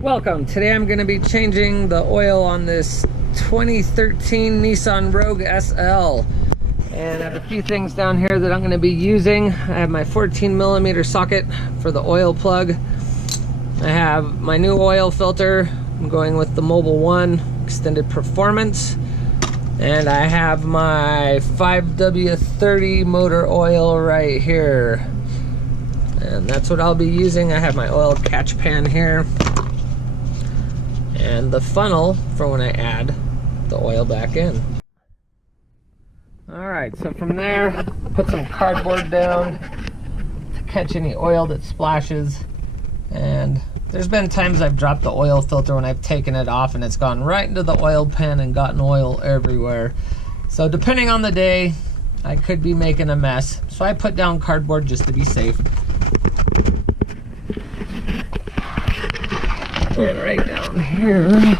Welcome. Today I'm going to be changing the oil on this 2013 Nissan Rogue SL. And I have a few things down here that I'm going to be using. I have my 14mm socket for the oil plug. I have my new oil filter. I'm going with the Mobile 1 Extended Performance. And I have my 5W30 motor oil right here. And that's what I'll be using. I have my oil catch pan here. And the funnel for when I add the oil back in. Alright, so from there, put some cardboard down to catch any oil that splashes. And there's been times I've dropped the oil filter when I've taken it off and it's gone right into the oil pan and gotten oil everywhere. So depending on the day, I could be making a mess. So I put down cardboard just to be safe. And right down here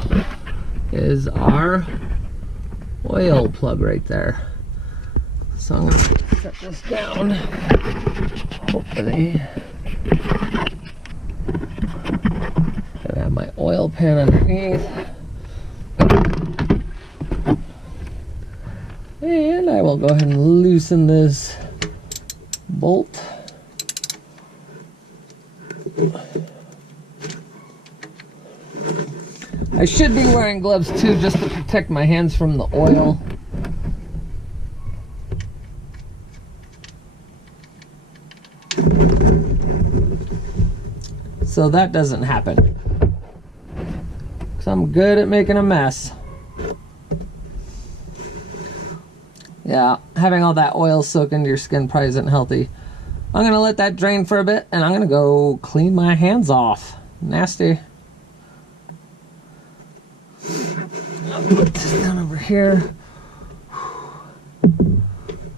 is our oil plug right there. So I'm going to set this down. Hopefully. I have my oil pan underneath. And I will go ahead and loosen this bolt. I should be wearing gloves too, just to protect my hands from the oil. So that doesn't happen. Because I'm good at making a mess. Yeah, having all that oil soak into your skin probably isn't healthy. I'm going to let that drain for a bit and I'm going to go clean my hands off. Nasty. I'll put this down over here.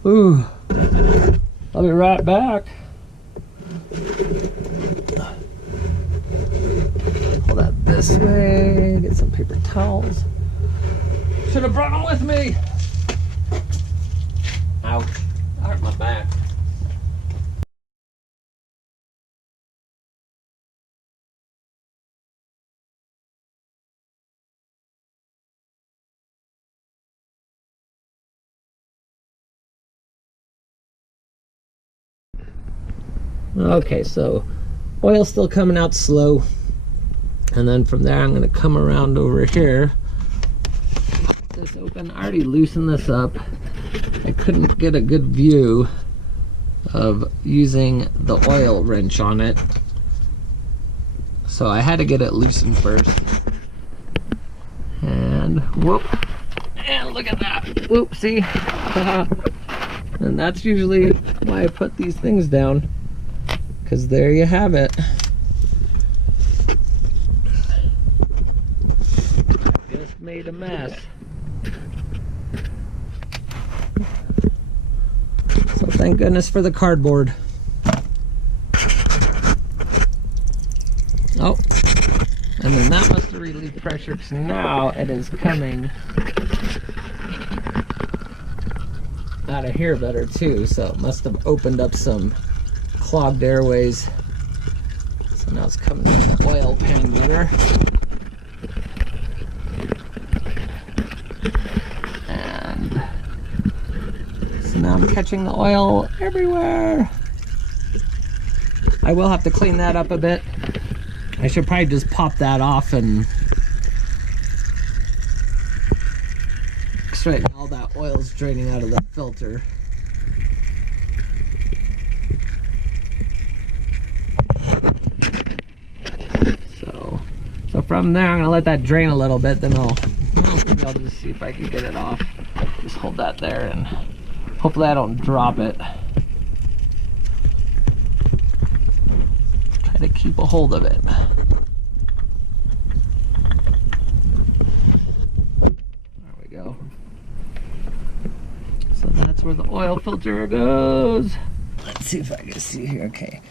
Ooh. I'll be right back. Pull that this way. Get some paper towels. Should have brought them with me. Ouch. I hurt my back. Okay, so oil's still coming out slow, and then from there I'm going to come around over here. Pop this open. I already loosened this up. I couldn't get a good view of using the oil wrench on it, so I had to get it loosened first. And whoop! And look at that! Whoopsie! And that's usually why I put these things down. Because there you have it. Just made a mess. So thank goodness for the cardboard. Oh, and then that must have relieved pressure because now it is coming out of here better too. So it must have opened up some clogged airways. So now it's coming from the oil pan better. And so now I'm catching the oil everywhere. I will have to clean that up a bit. I should probably just pop that off and straighten all that oil's draining out of the filter. So from there, I'm going to let that drain a little bit, then maybe I'll just see if I can get it off. Just hold that there and hopefully I don't drop it. Try to keep a hold of it. There we go. So that's where the oil filter goes. Let's see if I can see here. Okay.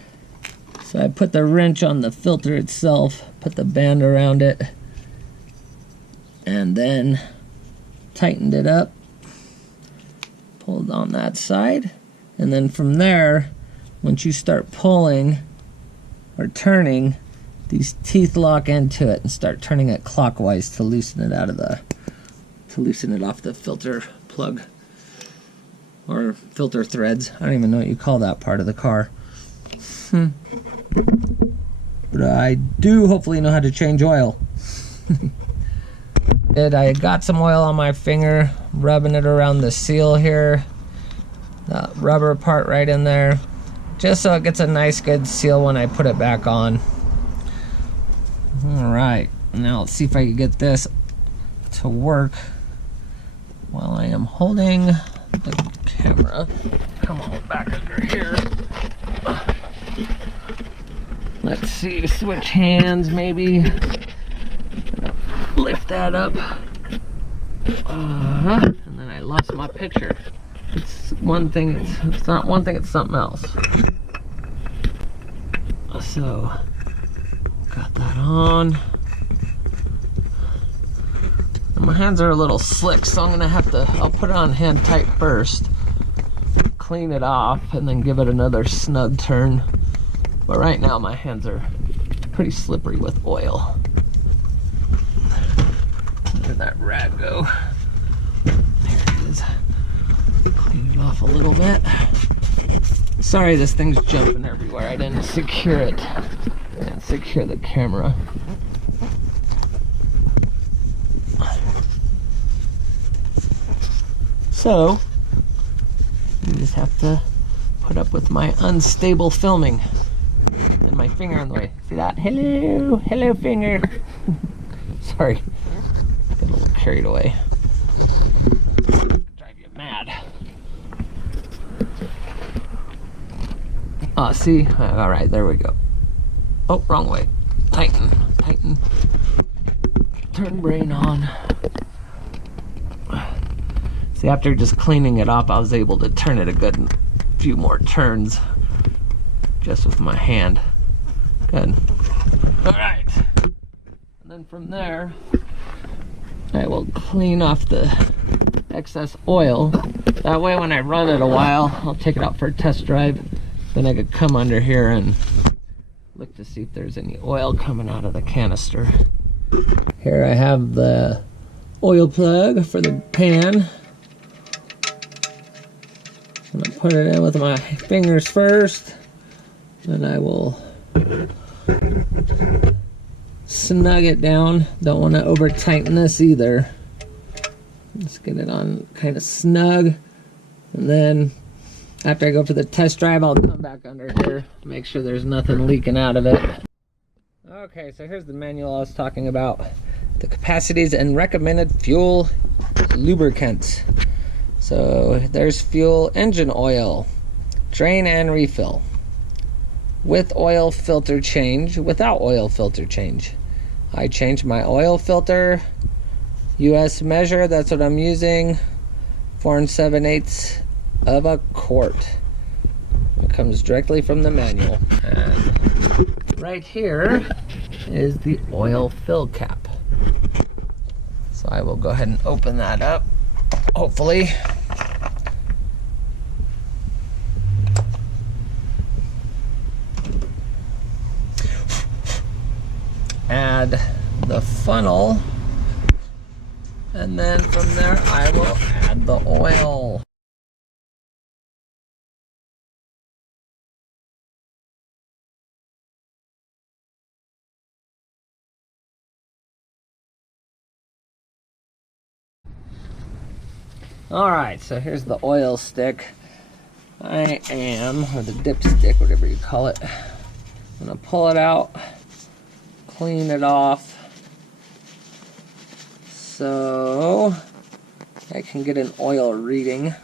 So I put the wrench on the filter itself, put the band around it, and then tightened it up, pulled on that side, and then from there, once you start pulling or turning, these teeth lock into it and start turning it clockwise to loosen it out of the, to loosen it off the filter plug or filter threads. I don't even know what you call that part of the car. But I do hopefully know how to change oil. I got some oil on my finger, rubbing it around the seal here, the rubber part right in there, just so it gets a nice good seal when I put it back on. Alright, now let's see if I can get this to work while I am holding the camera. Come on, back under here. Let's see, switch hands maybe. Lift that up. And then I lost my picture. It's one thing, it's not one thing, it's something else. So, got that on. And my hands are a little slick, so I'm gonna have to, I'll put it on hand tight first, clean it off, and then give it another snug turn. But right now my hands are pretty slippery with oil. Where did that rag go? There it is. Clean it off a little bit. Sorry, this thing's jumping everywhere. I didn't secure it. I didn't secure the camera. So, you just have to put up with my unstable filming and my finger in the way. See that? Hello, hello finger. Sorry, got a little carried away. Drive you mad. Oh, see? All right, there we go. Oh, wrong way. Tighten, tighten. Turn brain on. See, after just cleaning it up, I was able to turn it a good few more turns just with my hand. Good. All right. And then from there, I will clean off the excess oil. That way when I run it a while, I'll take it out for a test drive. Then I could come under here and look to see if there's any oil coming out of the canister. Here I have the oil plug for the pan. I'm gonna put it in with my fingers first, then I will snug it down. Don't want to over tighten this either. Just get it on kind of snug, and then after I go for the test drive, I'll come back under here, make sure there's nothing leaking out of it. Okay, so here's the manual I was talking about. The capacities and recommended fuel lubricants. So there's fuel engine oil, drain and refill, with oil filter change, without oil filter change. I changed my oil filter, US measure, that's what I'm using, 4 7/8 of a quart. It comes directly from the manual. And right here is the oil fill cap. So I will go ahead and open that up, hopefully. Add the funnel, and then from there I will add the oil. Alright, so here's the oil stick. I am, or the dipstick, whatever you call it. I'm gonna pull it out, clean it off, so I can get an oil reading.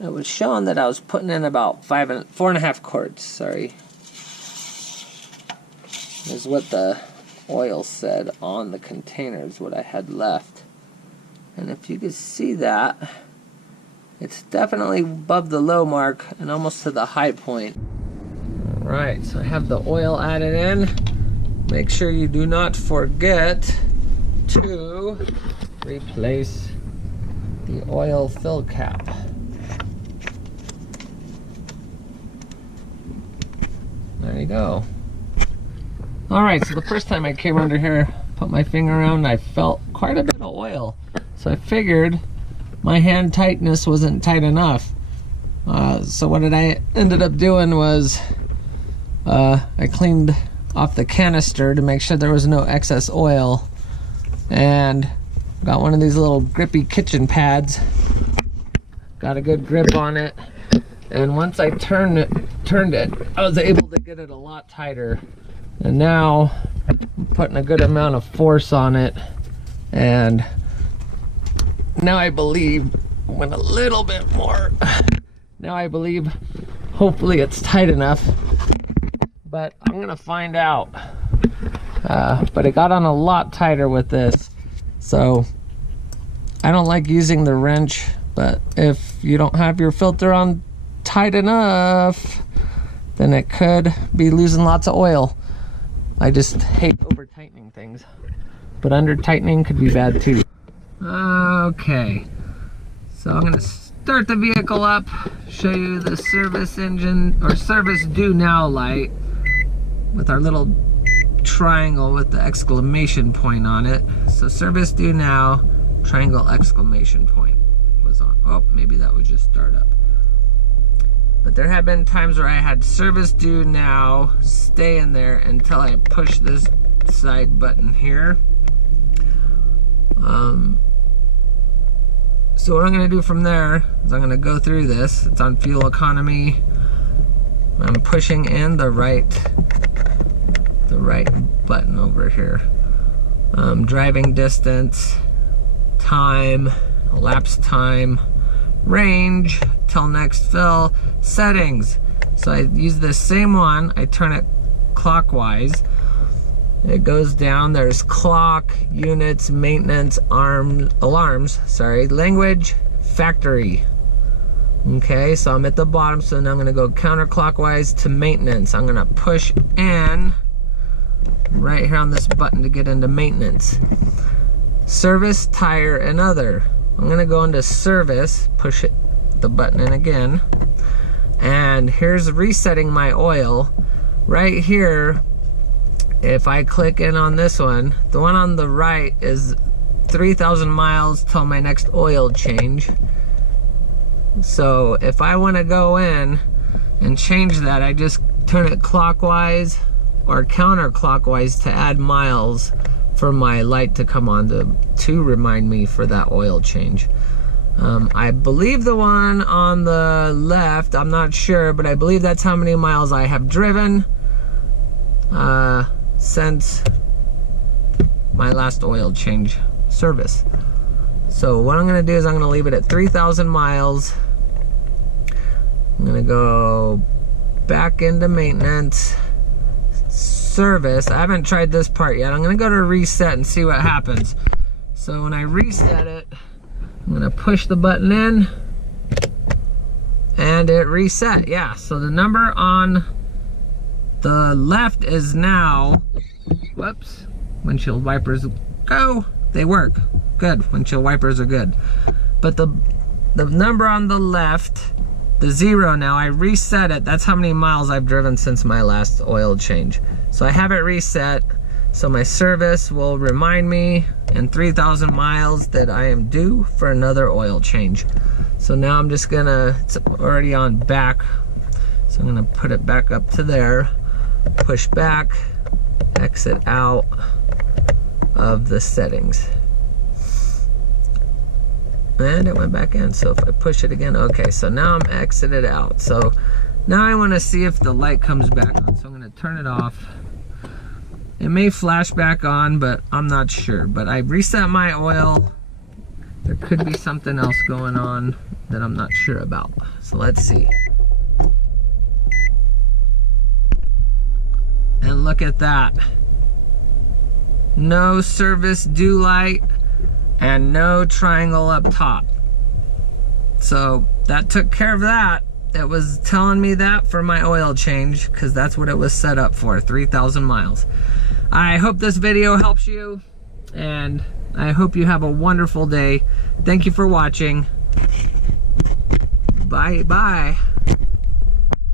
It was showing that I was putting in about 4.5 quarts, sorry. Is what the oil said on the containers, what I had left. And if you can see that, it's definitely above the low mark and almost to the high point. Alright, so I have the oil added in. Make sure you do not forget to replace the oil fill cap. There you go. All right, so the first time I came under here, put my finger around, I felt quite a bit of oil. So I figured my hand tightness wasn't tight enough. So what I ended up doing was I cleaned off the canister to make sure there was no excess oil, and got one of these little grippy kitchen pads, got a good grip on it, and once I turned it, I was able to get it a lot tighter. And now I'm putting a good amount of force on it, and now I believe went a little bit more. Now I believe hopefully it's tight enough, but I'm gonna find out. But it got on a lot tighter with this, so I don't like using the wrench, but if you don't have your filter on tight enough, then it could be losing lots of oil. I just hate over tightening things, but under tightening could be bad too. Okay, so I'm gonna start the vehicle up, show you the service engine or service due now light with our little triangle with the exclamation point on it. So service due now, triangle exclamation point was on. Oh, maybe that would just start up. But there have been times where I had service due now stay in there until I push this side button here. So what I'm going to do from there is I'm going to go through this. It's on fuel economy. I'm pushing in the right button over here. Driving distance, time, elapsed time, range, till next fill, settings. So I use the same one. I turn it clockwise. It goes down. There's clock, units, maintenance, alarms, sorry, language, factory. Okay, so I'm at the bottom, so now I'm gonna go counterclockwise to maintenance. I'm gonna push in right here on this button to get into maintenance. Service, tire, and other. I'm gonna go into service, push the button in again, and here's resetting my oil. Right here, if I click in on this one, the one on the right is 3,000 miles till my next oil change. So if I want to go in and change that, I just turn it clockwise or counterclockwise to add miles for my light to come on to remind me for that oil change. I believe the one on the left, I'm not sure, but I believe that's how many miles I have driven since my last oil change service. So what I'm gonna do is I'm gonna leave it at 3,000 miles. I'm gonna go back into maintenance, service. I haven't tried this part yet. I'm gonna go to reset and see what happens. So when I reset it, I'm gonna push the button in and it reset. Yeah, so the number on the left is now, whoops, windshield wipers go, they work. Good, windshield wipers are good. But the number on the left, the 0 now, I reset it. That's how many miles I've driven since my last oil change. So I have it reset, so my service will remind me in 3,000 miles that I am due for another oil change. So now I'm just gonna, it's already on back, so I'm gonna put it back up to there, push back, exit out of the settings. And it went back in, so if I push it again, okay, so now I'm exited out. So now I wanna see if the light comes back on. So I'm gonna turn it off. It may flash back on, but I'm not sure. But I reset my oil. There could be something else going on that I'm not sure about. So let's see. And look at that. No service due light and no triangle up top. So that took care of that. It was telling me that for my oil change because that's what it was set up for, 3,000 miles. I hope this video helps you, and I hope you have a wonderful day. Thank you for watching. Bye-bye.